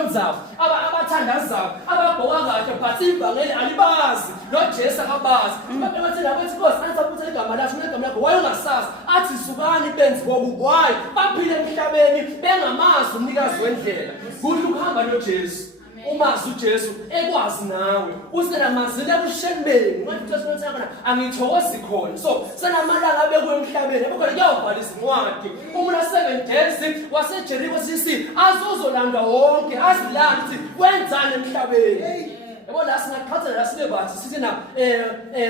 abakhonzayo, abathandazayo, ababhoka kahle but ivangeli alibazi, noJesu akabazi. Bathi labo ethi Nkosi angisaphutha igama lakho, igama lakho wayongasazi. Athi sukani benzi kokubwayo, baphile emhlabeni bengamazi umnikazi wendlela. Kuhle ukuhamba noJesu. Umazi uJesu ekwazi nawe usenamazila ebushembeni ngathi uSenamana angithokozi khona so senamalanga abekwe emhlabeni abakhona kuyawubhalisa incwadi umuntu 7 days waseJeriko CC azozolandwa wonke azilanda ukuthi kwenzani emhlabeni yabo la singaqhathela la sibe bathi sithi na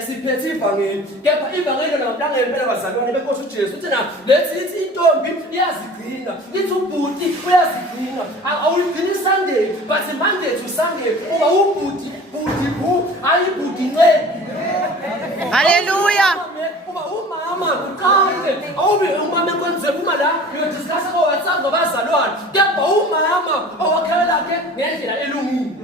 siphethe ivangeli kepha ivangeli lona ngempela bazalwane beNkosi uJesu uthi na lethi intombi iyazigcina lithi ubhuti uyazigcina awuligcini Sunday but Monday to Sunday uba ubhuti ayibhuti nce. Hallelujah. Uba umama uqale awube umama enkondlweni uma la uyodiscuss ko WhatsApp ngabazalwane kepha umama owakhala ke ngendlela elungile.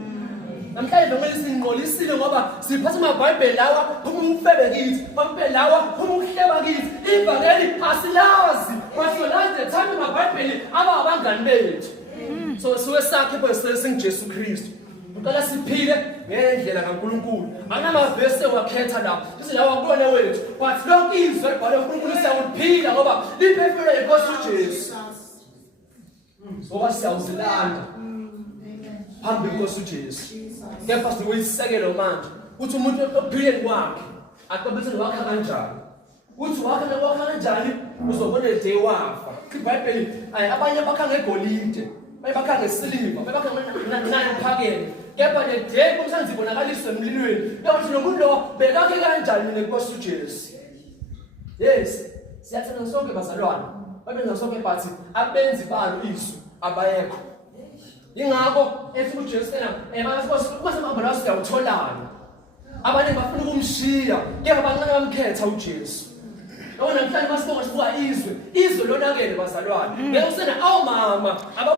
Namhlanje kumele sinqolisile ngoba siphatha amaBhayibheli lawa phuma umfebe kithi, amaBhayibheli lawa phuma ukuhleba kithi. Ivangeli asilazi. Masolazi the time amaBhayibheli abangani bethu. So siwesakhe bese singeJesu Kristu. Uqala siphile ngendlela kaNkulunkulu. Anamavese wakhetha lapho. Sithi lawa kubona wethu. But lonke izwe libhalwe uNkulunkulu siyawuphila ngoba liphefela iNkosi uJesu. So siyawuzilanda. Hambe iNkosi uJesu. Kepha sizoyisekelo manje. Uthi umuntu ophileni kwakhe akabethele wakha kanjani. Uthi wakha kanjani uzobona day wafa. IBhayibheli abanye bakha ngegolide, bakha ngesiliva, bakha nganaphakeni. Kepha le day kumsanje ibonakaliswe emlilweni. Yakuthi lo muntu lo bekakhe kanjani neNkosi uJesu. Yes, siyathanda sonke bazalwane. Babenza sonke bathi abenzi balo isu abayekho. Ingakho ethi uJesu masebahamba siyawutholana. Abaningi bafuna ukumshiya, kepha abancane bamkhetha uJesu. Yabona namhlanje masibonga sibuka izwe lonakele bazalwane. Ngeke usena awumama